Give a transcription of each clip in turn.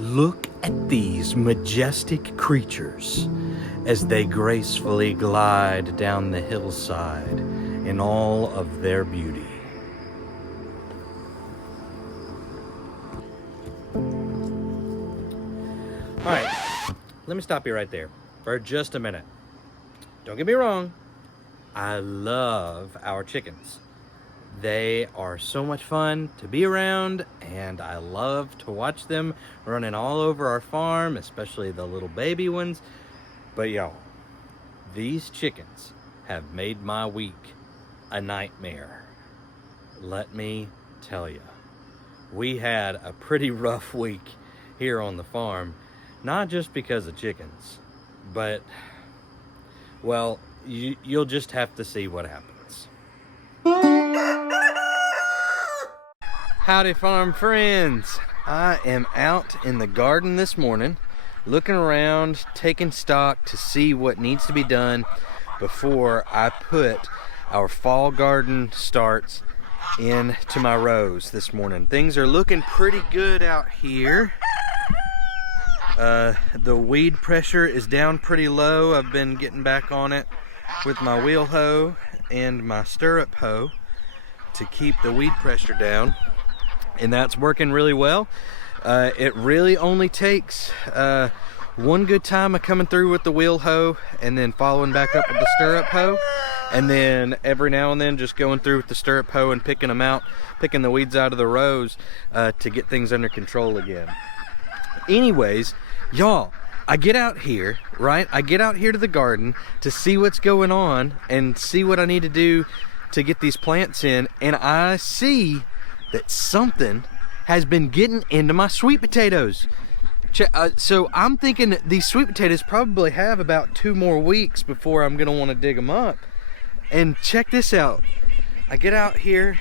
Look at these majestic creatures as they gracefully glide down the hillside in all of their beauty. All right, let me stop you right there for just a minute. Don't get me wrong, I love our chickens. They are so much fun to be around, and I love to watch them running all over our farm, especially the little baby ones. But y'all, these chickens have made my week a nightmare. Let me tell you, we had a pretty rough week here on the farm, not just because of chickens, but, well, you'll just have to see what happens. Howdy farm friends. I am out in the garden this morning looking around, taking stock to see what needs to be done before I put our fall garden starts into my rows this morning. Things are looking pretty good out here. The weed pressure is down pretty low. I've been getting back on it with my wheel hoe and my stirrup hoe to keep the weed pressure down, and that's working really well. It really only takes one good time of coming through with the wheel hoe and then following back up with the stirrup hoe, and then every now and then just going through with the stirrup hoe and picking the weeds out of the rows to get things under control again. Anyways, y'all, I get out here, right? I get out here to the garden to see what's going on and see what I need to do to get these plants in, and I see that something has been getting into my sweet potatoes. So I'm thinking these sweet potatoes probably have about 2 more weeks before I'm gonna wanna dig them up. And check this out. I get out here,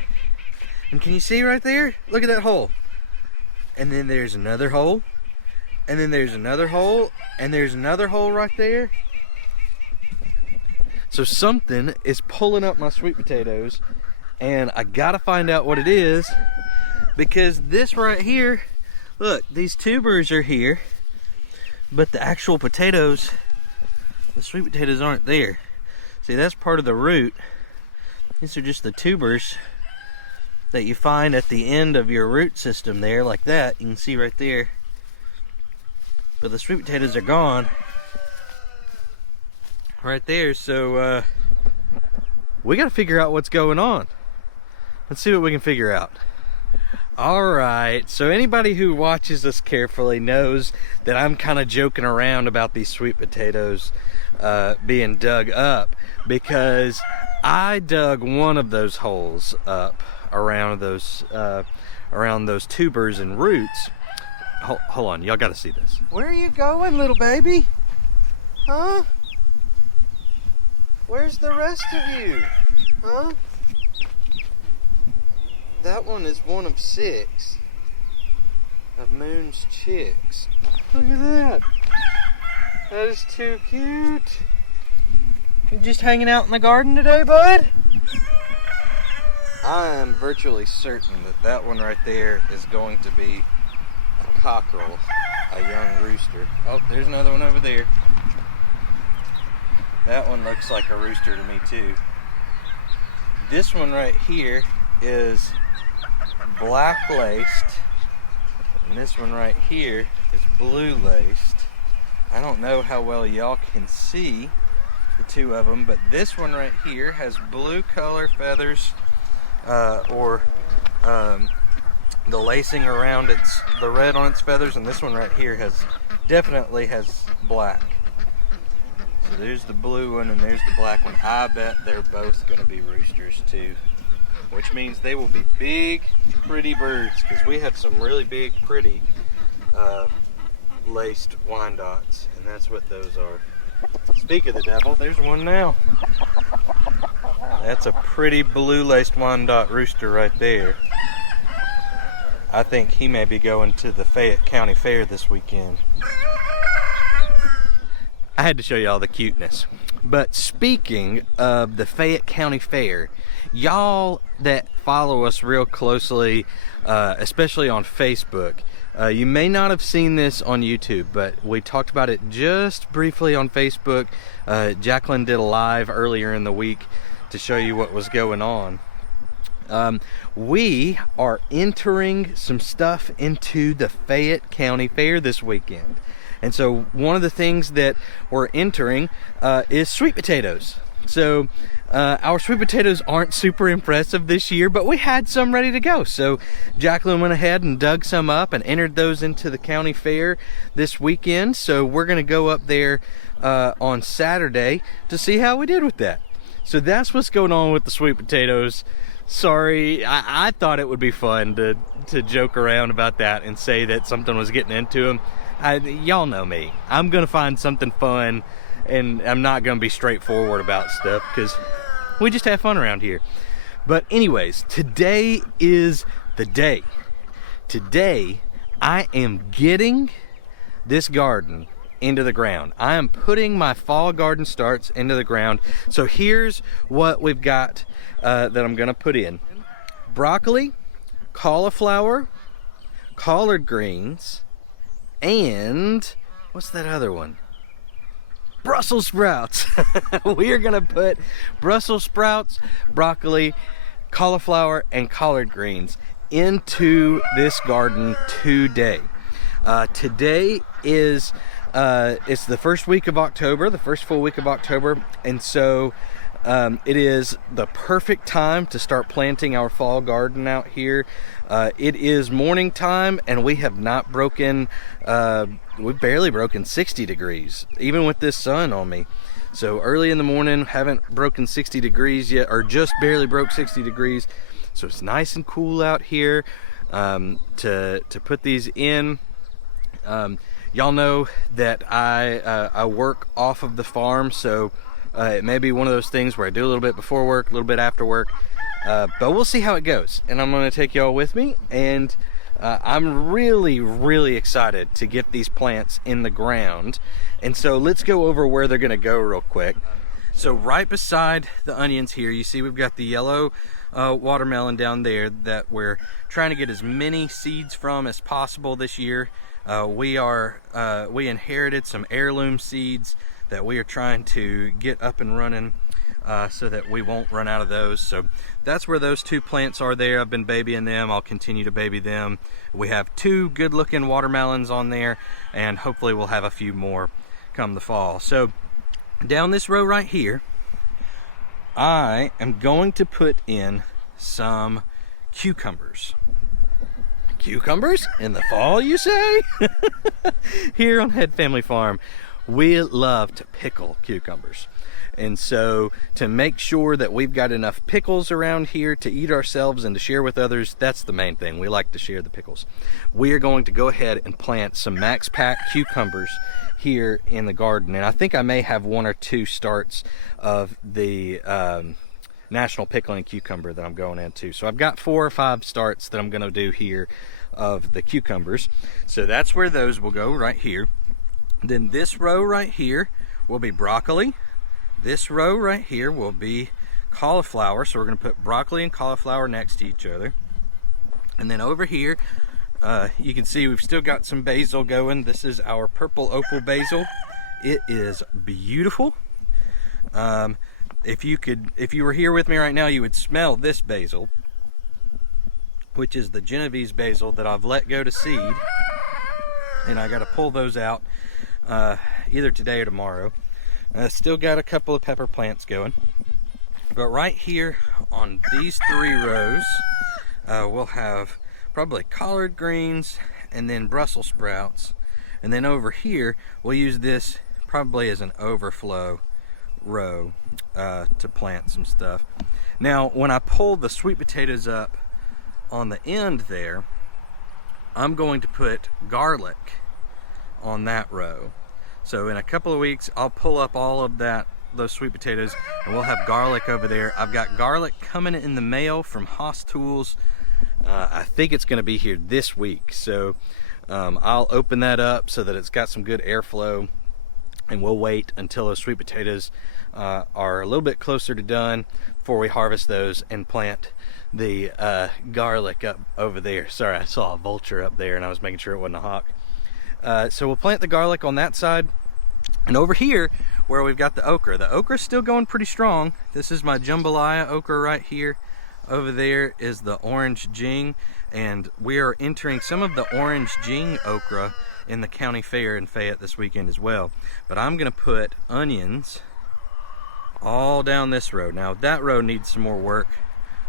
and can you see right there? Look at that hole. And then there's another hole. And then there's another hole, and there's another hole right there. So something is pulling up my sweet potatoes, and I gotta find out what it is, because this right here, look, these tubers are here, but the actual potatoes, the sweet potatoes aren't there. See, that's part of the root. These are just the tubers that you find at the end of your root system there, like that. You can see right there. But the sweet potatoes are gone right there, so we gotta figure out what's going on. Let's see what we can figure out. Alright, so anybody who watches us carefully knows that I'm kind of joking around about these sweet potatoes being dug up, because I dug one of those holes up around those tubers and roots. Hold on, y'all gotta see this. Where are you going, little baby? Huh? Where's the rest of you? Huh? That one is one of 6 of Moon's chicks. Look at that. That is too cute. You just hanging out in the garden today, bud? I am virtually certain that that one right there is going to be a cockerel, a young rooster. Oh, there's another one over there. That one looks like a rooster to me too. This one right here is black laced, and this one right here is blue laced. I don't know how well y'all can see the two of them, but this one right here has blue color feathers, the lacing around the red on its feathers, and this one right here definitely has black. So there's the blue one and there's the black one. I bet they're both going to be roosters too, which means they will be big, pretty birds, because we have some really big, pretty laced Wyandottes, and that's what those are. Speak of the devil, there's one now. That's a pretty blue laced Wyandotte rooster right there. I think he may be going to the Fayette County Fair this weekend. I had to show you all the cuteness. But speaking of the Fayette County Fair, y'all that follow us real closely, especially on Facebook, You may not have seen this on YouTube, but we talked about it just briefly on Facebook. Jacqueline did a live earlier in the week to show you what was going on. We are entering some stuff into the Fayette County Fair this weekend. And so one of the things that we're entering is sweet potatoes. So our sweet potatoes aren't super impressive this year, but we had some ready to go. So Jacqueline went ahead and dug some up and entered those into the county fair this weekend. So we're going to go up there on Saturday to see how we did with that. So that's what's going on with the sweet potatoes. Sorry, I thought it would be fun to joke around about that and say that something was getting into them. Y'all know me. I'm going to find something fun, and I'm not going to be straightforward about stuff because we just have fun around here. But anyways, today is the day. Today, I am getting this garden into the ground. I am putting my fall garden starts into the ground. So here's what we've got that I'm going to put in. Broccoli, cauliflower, collard greens, and what's that other one? Brussels sprouts. We are gonna put Brussels sprouts, broccoli, cauliflower, and collard greens into this garden today. Today is it's the first week of October, the first full week of October, and so it is the perfect time to start planting our fall garden out here. It is morning time, and we have not broken, we've barely broken 60 degrees, even with this sun on me. So early in the morning, haven't broken 60 degrees yet, or just barely broke 60 degrees. So it's nice and cool out here to put these in. Y'all know that I work off of the farm, so it may be one of those things where I do a little bit before work, a little bit after work, but we'll see how it goes. And I'm going to take y'all with me, and I'm really excited to get these plants in the ground. And so let's go over where they're going to go real quick. So right beside the onions here, you see we've got the yellow watermelon down there that we're trying to get as many seeds from as possible this year. We inherited some heirloom seeds that we are trying to get up and running so that we won't run out of those. So that's where those two plants are there. I've been babying them. I'll continue to baby them. We have two good looking watermelons on there, and hopefully we'll have a few more come the fall. So down this row right here, I am going to put in some cucumbers. Cucumbers in the fall, you say? Here on Head Family Farm, we love to pickle cucumbers. And so to make sure that we've got enough pickles around here to eat ourselves and to share with others, that's the main thing. We like to share the pickles. We are going to go ahead and plant some Max Pack cucumbers here in the garden. And I think I may have one or two starts of the National Pickling Cucumber that I'm going into. So I've got 4 or 5 starts that I'm going to do here of the cucumbers. So that's where those will go, right here. Then this row right here will be broccoli. This row right here will be cauliflower. So we're going to put broccoli and cauliflower next to each other. And then over here, you can see we've still got some basil going. This is our purple opal basil. It is beautiful. If you were here with me right now, you would smell this basil, which is the Genovese basil that I've let go to seed. And I got to pull those out either today or tomorrow. Still got a couple of pepper plants going. But right here on these 3 rows, we'll have probably collard greens and then Brussels sprouts. And then over here, we'll use this probably as an overflow row to plant some stuff. Now, when I pull the sweet potatoes up on the end there, I'm going to put garlic on that row. So in a couple of weeks, I'll pull up all of those sweet potatoes, and we'll have garlic over there. I've got garlic coming in the mail from Haas Tools. I think it's going to be here this week. So I'll open that up so that it's got some good airflow. and we'll wait until those sweet potatoes are a little bit closer to done before we harvest those and plant the garlic up over there. Sorry, I saw a vulture up there and I was making sure it wasn't a hawk. So we'll plant the garlic on that side. And over here, where we've got the okra's still going pretty strong. This is my jambalaya okra right here. Over there is the orange jing, and we are entering some of the orange jing okra in the county fair in Fayette this weekend as well. But I'm gonna put onions all down this row. Now that row needs some more work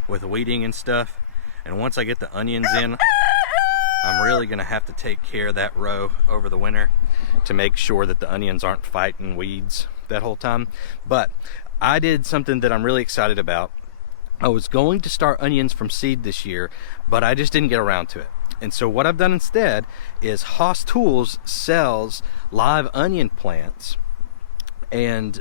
with weeding and stuff, and once I get the onions in, I'm really gonna have to take care of that row over the winter to make sure that the onions aren't fighting weeds that whole time. But I did something that I'm really excited about. I was going to start onions from seed this year, but I just didn't get around to it. And so what I've done instead is Haas Tools sells live onion plants, and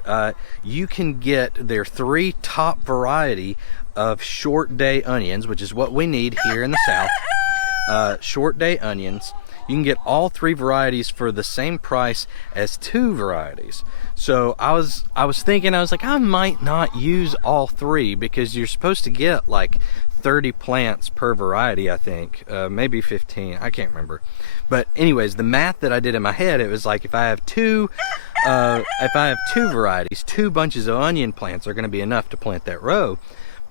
you can get their 3 top variety of short day onions, which is what we need here in the South. Short day onions. You can get all 3 varieties for the same price as 2 varieties. So I was thinking, I was like, I might not use all 3 because you're supposed to get like 30 plants per variety, I think, maybe 15, I can't remember. But anyways, the math that I did in my head, it was like if I have two varieties, 2 bunches of onion plants are going to be enough to plant that row.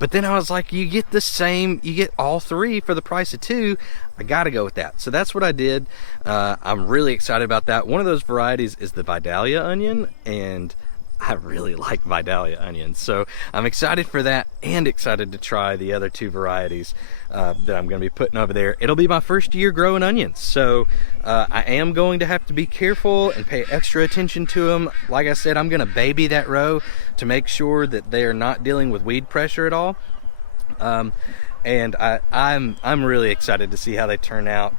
But then I was like, you get all 3 for the price of 2. I gotta go with that. So that's what I did. I'm really excited about that. One of those varieties is the Vidalia onion, and I really like Vidalia onions. So I'm excited for that and excited to try the other 2 varieties that I'm gonna be putting over there. It'll be my first year growing onions. So I am going to have to be careful and pay extra attention to them. Like I said, I'm gonna baby that row to make sure that they're not dealing with weed pressure at all. And I'm really excited to see how they turn out.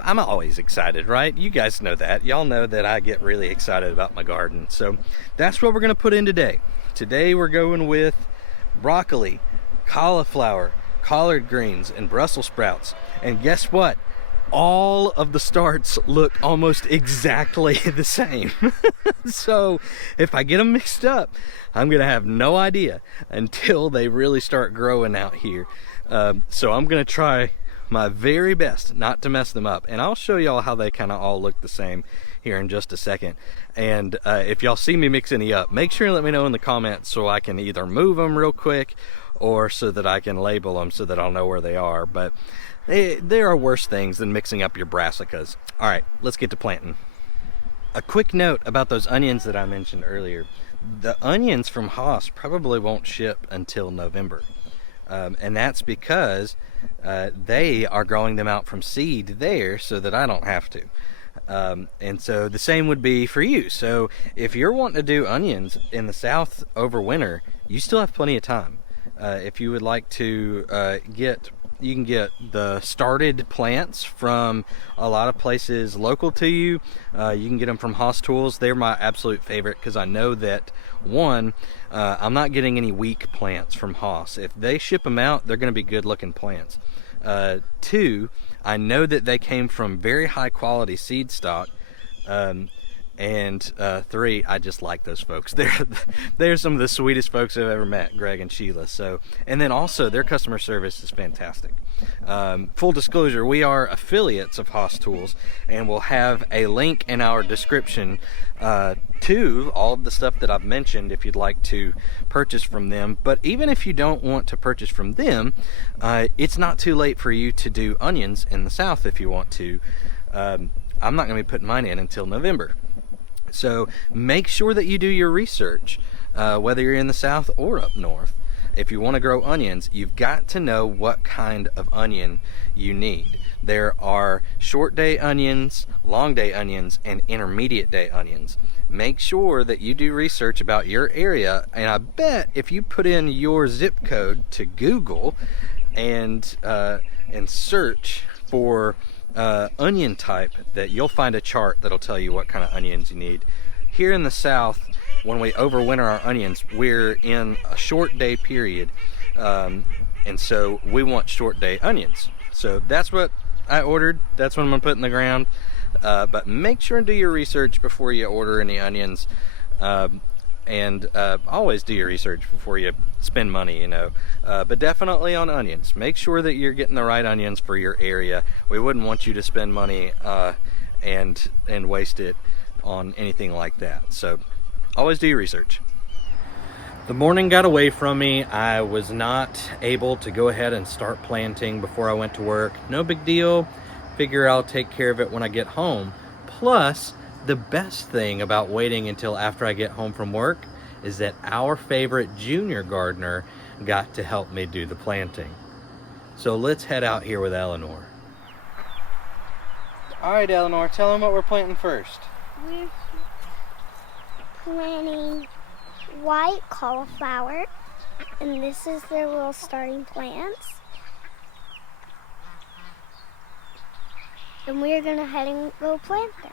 I'm always excited, right? You guys know that. Y'all know that I get really excited about my garden. So that's what we're gonna put in today. Today we're going with broccoli, cauliflower, collard greens, and Brussels sprouts. And guess what? All of the starts look almost exactly the same. So if I get them mixed up, I'm gonna have no idea until they really start growing out here. So I'm gonna try my very best not to mess them up, and I'll show y'all how they kind of all look the same here in just a second. And if y'all see me mix any up, make sure and let me know in the comments so I can either move them real quick or so that I can label them so that I'll know where they are. But there are worse things than mixing up your brassicas. All right, let's get to planting. A quick note about those onions that I mentioned earlier. The onions from Haas probably won't ship until November. And that's because they are growing them out from seed there so that I don't have to. And so the same would be for you. So if you're wanting to do onions in the South over winter, you still have plenty of time. If you would like to you can get the started plants from a lot of places local to you. You can get them from Haas Tools. They're my absolute favorite because I know that, one, I'm not getting any weak plants from Haas. If they ship them out, they're going to be good looking plants. 2, I know that they came from very high quality seed stock. And 3, I just like those folks. They're some of the sweetest folks I've ever met, Greg and Sheila. So, and then also their customer service is fantastic. Full disclosure, we are affiliates of Haas Tools, and we'll have a link in our description to all of the stuff that I've mentioned if you'd like to purchase from them. But even if you don't want to purchase from them, it's not too late for you to do onions in the South if you want to. I'm not going to be putting mine in until November. So make sure that you do your research, whether you're in the South or up north. If you want to grow onions, you've got to know what kind of onion you need. There are short day onions, long day onions, and intermediate day onions. Make sure that you do research about your area, and I bet if you put in your zip code to Google and search for onion type, that you'll find a chart that'll tell you what kind of onions you need. Here in the South, when we overwinter our onions, we're in a short day period, and so we want short day onions. So that's what I ordered. That's what I'm gonna put in the ground. But make sure and do your research before you order any onions. And always do your research before you spend money, you know. But definitely on onions. Make sure that you're getting the right onions for your area. We wouldn't want you to spend money and waste it on anything like that. So always do your research. The morning got away from me. I was not able to go ahead and start planting before I went to work. No big deal. Figure I'll take care of it when I get home. Plus, the best thing about waiting until after I get home from work is that our favorite junior gardener got to help me do the planting. So let's head out here with Eleanor. All right, Eleanor, tell them what we're planting first. We're planting white cauliflower, and this is their little starting plants. And we're gonna head and go plant them.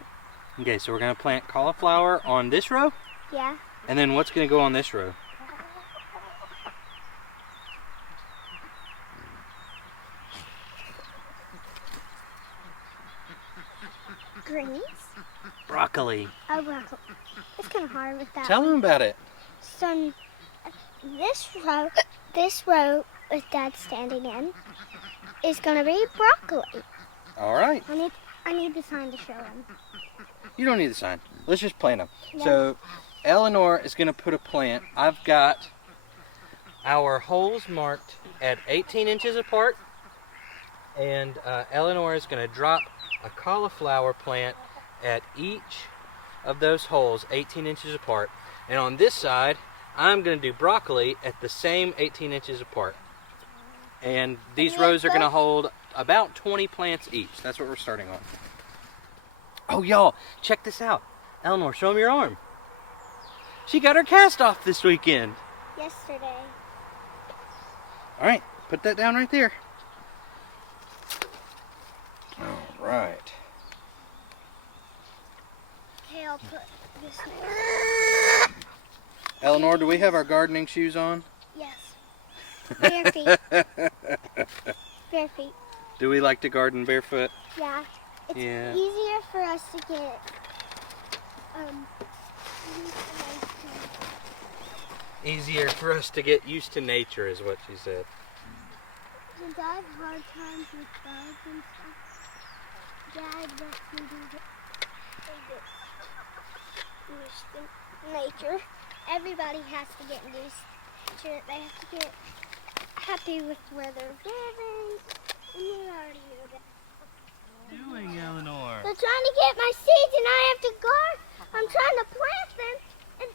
Okay, so we're gonna plant cauliflower on this row? Yeah. And then what's gonna go on this row? Greens. Broccoli. Oh, broccoli. It's kind of hard with that. Tell them about it. So this row with Dad standing in is gonna be broccoli. All right. I need the sign to show him. You don't need the sign. Let's just plant them. Yeah. So Eleanor is going to put a plant. I've got our holes marked at 18 inches apart. And Eleanor is going to drop a cauliflower plant at each of those holes 18 inches apart. And on this side, I'm going to do broccoli at the same 18 inches apart. And these rows are going to hold about 20 plants each. That's what we're starting on. Oh, y'all, check this out. Eleanor, show them your arm. She got her cast off this weekend. Yesterday. All right, put that down right there. All right. Okay, I'll put this there. Eleanor, do we have our gardening shoes on? Yes. Bare feet. Bare feet. Do we like to garden barefoot? Yeah. It's Yeah. easier for us to get Easier for us to get used to nature is what she said. Since I have hard times with bugs and stuff, Dad lets me do used to nature. Everybody has to get used to it. They have to get happy with where they're living. And you already know that. Doing, Eleanor? They're trying to get my seeds and I have to guard. I'm trying to plant them.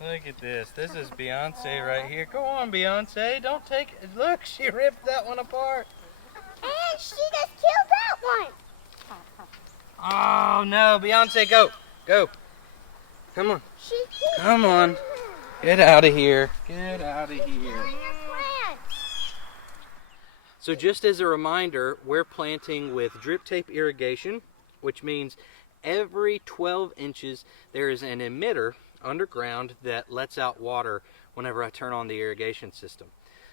Look at this. This is Beyonce right here. Go on, Beyonce. Don't take it. Look, she ripped that one apart. And she just killed that one. Oh, no. Beyonce, go. Go. Come on. She keeps Come on. Get out of here. Get out of here. killing your plants. So just as a reminder, we're planting with drip tape irrigation, which means every 12 inches there is an emitter underground that lets out water whenever I turn on the irrigation system.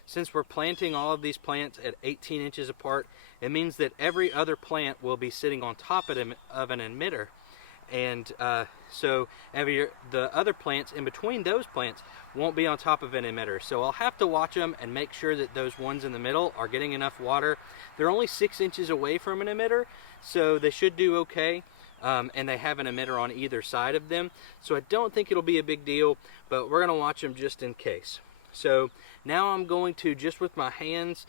Since we're planting all of these plants at 18 inches apart, it means that every other plant will be sitting on top of an emitter. And so the other plants in between those plants won't be on top of an emitter. So I'll have to watch them and make sure that those ones in the middle are getting enough water. They're only 6 inches away from an emitter, so they should do okay. And they have an emitter on either side of them. So I don't think it'll be a big deal, but we're gonna watch them just in case. So now I'm going to, just with my hands,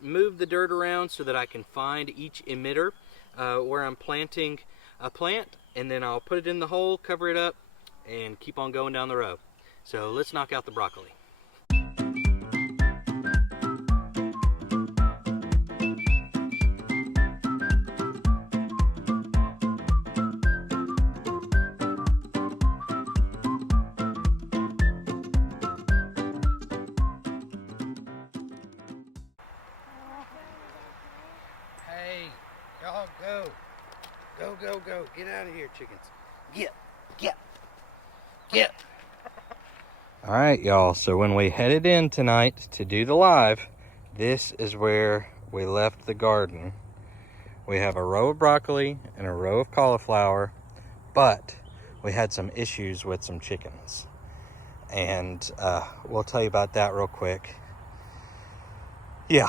move the dirt around so that I can find each emitter where I'm planting a plant, and then I'll put it in the hole, cover it up, and keep on going down the row. So let's knock out the broccoli. Hey, y'all go. Go, go, go. Get out of here, chickens. Get. All right, y'all. So when we headed in tonight to do the live, this is where we left the garden. We have a row of broccoli and a row of cauliflower, but we had some issues with some chickens. And we'll tell you about that real quick. Yeah,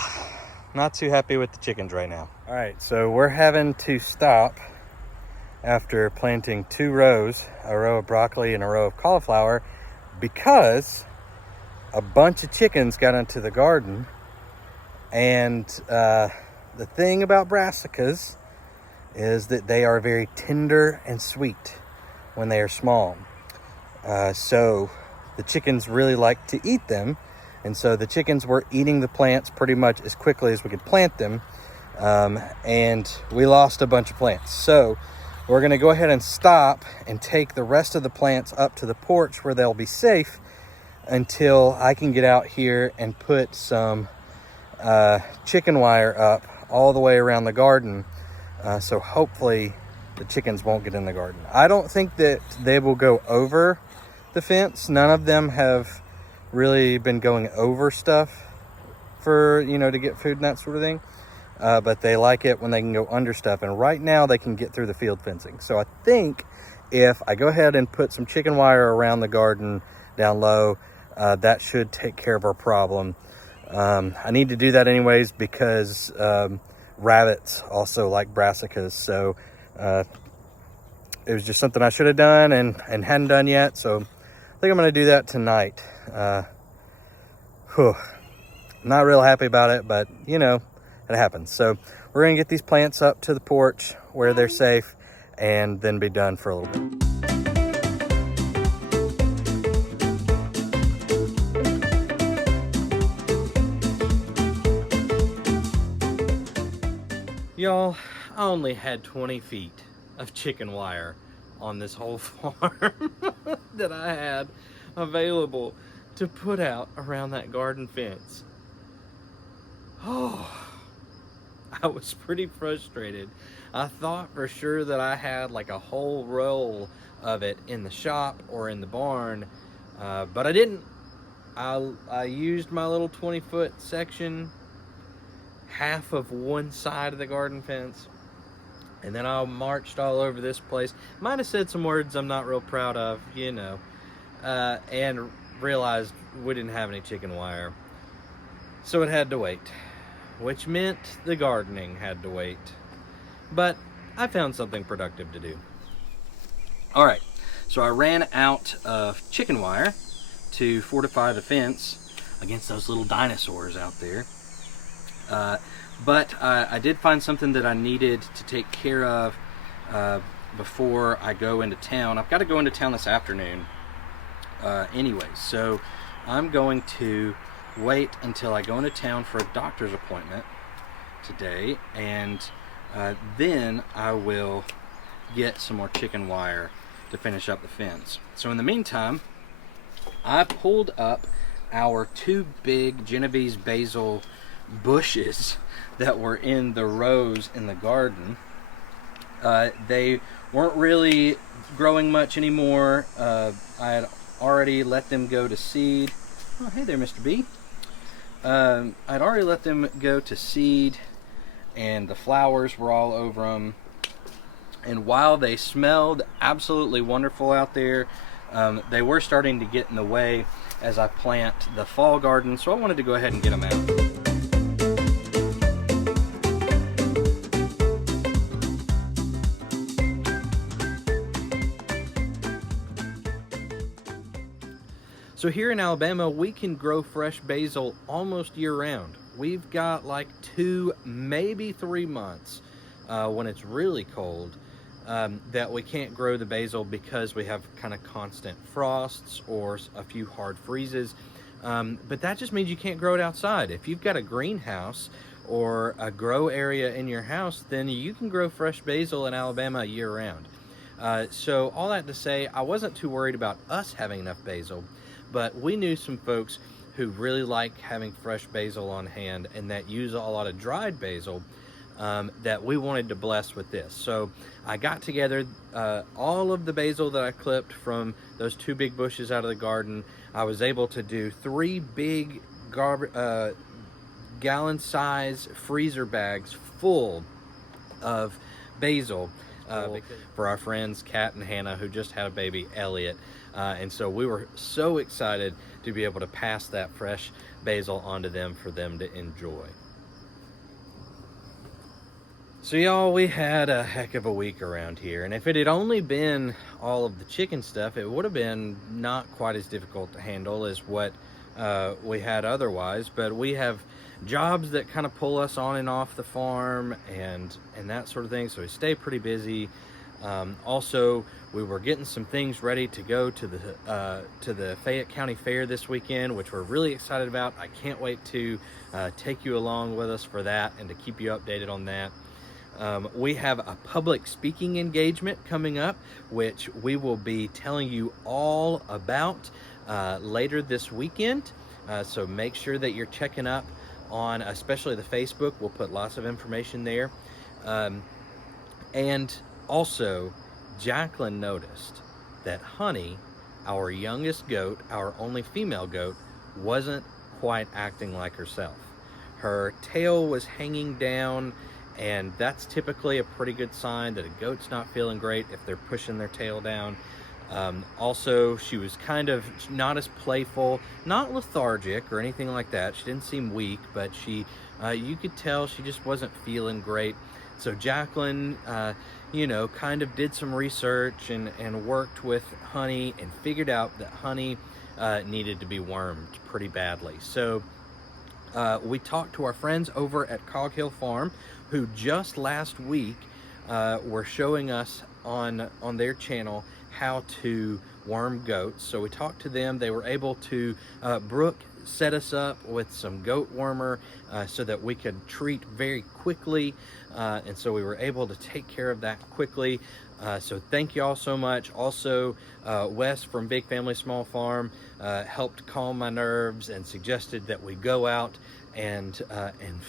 not too happy with the chickens right now. All right, so we're having to stop after planting 2 rows, a row of broccoli and a row of cauliflower, because a bunch of chickens got into the garden. And the thing about brassicas is that they are very tender and sweet when they are small. So the chickens really like to eat them. And so the chickens were eating the plants pretty much as quickly as we could plant them. And we lost a bunch of plants. So we're going to go ahead and stop and take the rest of the plants up to the porch where they'll be safe until I can get out here and put some chicken wire up all the way around the garden. So hopefully the chickens won't get in the garden. I don't think that they will go over the fence. None of them have really been going over stuff for, to get food and that sort of thing. But they like it when they can go under stuff. And right now they can get through the field fencing. So I think if I go ahead and put some chicken wire around the garden down low, that should take care of our problem. I need to do that anyways because rabbits also like brassicas. So it was just something I should have done and hadn't done yet. So I think I'm going to do that tonight. Not real happy about it, but it happens. So we're going to get these plants up to the porch where they're safe and then be done for a little bit. Y'all, I only had 20 feet of chicken wire on this whole farm that I had available to put out around that garden fence. Oh, I was pretty frustrated. I thought for sure that I had like a whole roll of it in the shop or in the barn, but I didn't. I used my little 20-foot section, half of one side of the garden fence, and then I marched all over this place. Might have said some words I'm not real proud of, and realized we didn't have any chicken wire. So it had to wait, which meant the gardening had to wait. But I found something productive to do. All right, so I ran out of chicken wire to fortify the fence against those little dinosaurs out there. But I did find something that I needed to take care of before I go into town. I've got to go into town this afternoon anyway, so I'm going to wait until I go into town for a doctor's appointment today, and then I will get some more chicken wire to finish up the fence. So in the meantime, I pulled up our 2 big Genovese basil bushes that were in the rows in the garden. They weren't really growing much anymore. I had already let them go to seed. Oh, hey there, Mr. B. I'd already let them go to seed, and the flowers were all over them. And while they smelled absolutely wonderful out there, they were starting to get in the way as I plant the fall garden, so I wanted to go ahead and get them out. So here in Alabama, we can grow fresh basil almost year-round. We've got like 2, maybe 3 months when it's really cold that we can't grow the basil because we have kind of constant frosts or a few hard freezes. But that just means you can't grow it outside. If you've got a greenhouse or a grow area in your house, then you can grow fresh basil in Alabama year-round. So all that to say, I wasn't too worried about us having enough basil. But we knew some folks who really like having fresh basil on hand and that use a lot of dried basil that we wanted to bless with this. So I got together all of the basil that I clipped from those 2 big bushes out of the garden. I was able to do 3 big gallon size freezer bags full of basil for our friends Kat and Hannah, who just had a baby, Elliot. And so we were so excited to be able to pass that fresh basil onto them for them to enjoy. So y'all, we had a heck of a week around here, and if it had only been all of the chicken stuff, it would have been not quite as difficult to handle as what we had otherwise. But we have jobs that kind of pull us on and off the farm and that sort of thing, so we stay pretty busy. Also, we were getting some things ready to go to the Fayette County Fair this weekend, which we're really excited about. I can't wait to take you along with us for that and to keep you updated on that. We have a public speaking engagement coming up, which we will be telling you all about later this weekend. So make sure that you're checking up on especially the Facebook. We'll put lots of information there. And also, Jacqueline noticed that Honey, our youngest goat, our only female goat, wasn't quite acting like herself. Her tail was hanging down, and that's typically a pretty good sign that a goat's not feeling great if they're pushing their tail down. Also, she was kind of not as playful, not lethargic or anything like that. She didn't seem weak, but you could tell she just wasn't feeling great. So Jacqueline, kind of did some research and worked with Honey and figured out that Honey needed to be wormed pretty badly. So we talked to our friends over at Cog Hill Farm, who just last week were showing us on their channel how to worm goats. So we talked to them. They were able to, Brooke set us up with some goat wormer so that we could treat very quickly. And so we were able to take care of that quickly. So thank you all so much. Also, Wes from Big Family Small Farm helped calm my nerves and suggested that we go out and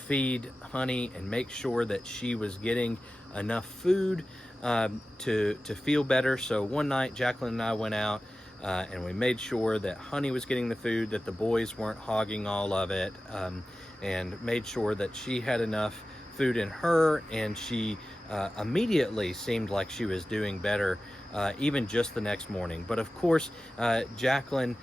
feed Honey and make sure that she was getting enough food to feel better. So one night, Jacqueline and I went out and we made sure that Honey was getting the food, that the boys weren't hogging all of it, and made sure that she had enough food in her, and she immediately seemed like she was doing better, even just the next morning. But of course, Jacqueline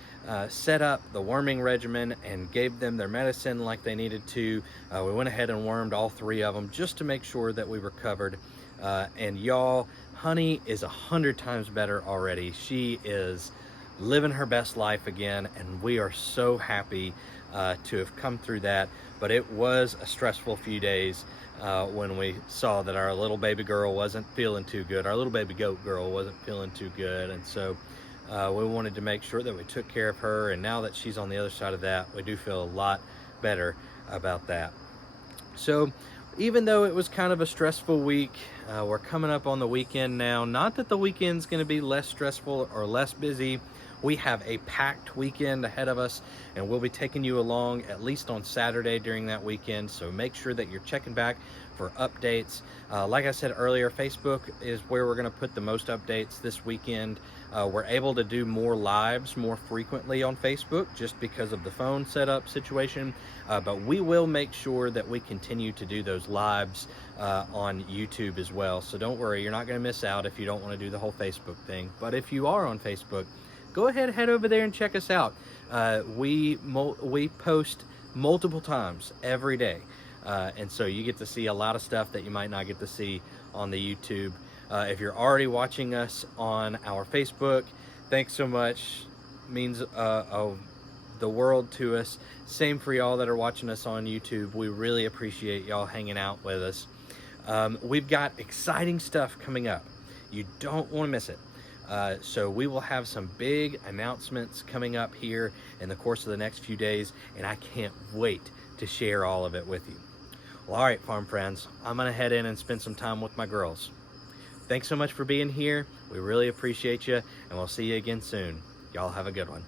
set up the worming regimen and gave them their medicine like they needed to. We went ahead and wormed all 3 of them just to make sure that we were covered. And y'all, Honey is 100 times better already. She is living her best life again, and we are so happy to have come through that. But it was a stressful few days when we saw that our little baby girl wasn't feeling too good. Our little baby goat girl wasn't feeling too good, and so we wanted to make sure that we took care of her. And now that she's on the other side of that, we do feel a lot better about that. So even though it was kind of a stressful week, we're coming up on the weekend now. Not that the weekend's going to be less stressful or less busy. We have a packed weekend ahead of us, and we'll be taking you along at least on Saturday during that weekend. So make sure that you're checking back for updates. Like I said earlier, Facebook is where we're going to put the most updates this weekend. We're able to do more lives more frequently on Facebook just because of the phone setup situation, but we will make sure that we continue to do those lives on YouTube as well. So don't worry, you're not going to miss out if you don't want to do the whole Facebook thing. But if you are on Facebook, go ahead, head over there and check us out. We post multiple times every day, and so you get to see a lot of stuff that you might not get to see on the YouTube. If you're already watching us on our Facebook, thanks so much. Means the world to us. Same for y'all that are watching us on YouTube. We really appreciate y'all hanging out with us. We've got exciting stuff coming up. You don't want to miss it. So we will have some big announcements coming up here in the course of the next few days, and I can't wait to share all of it with you. Well, all right, farm friends, I'm gonna head in and spend some time with my girls. Thanks so much for being here. We really appreciate you, and we'll see you again soon. Y'all have a good one.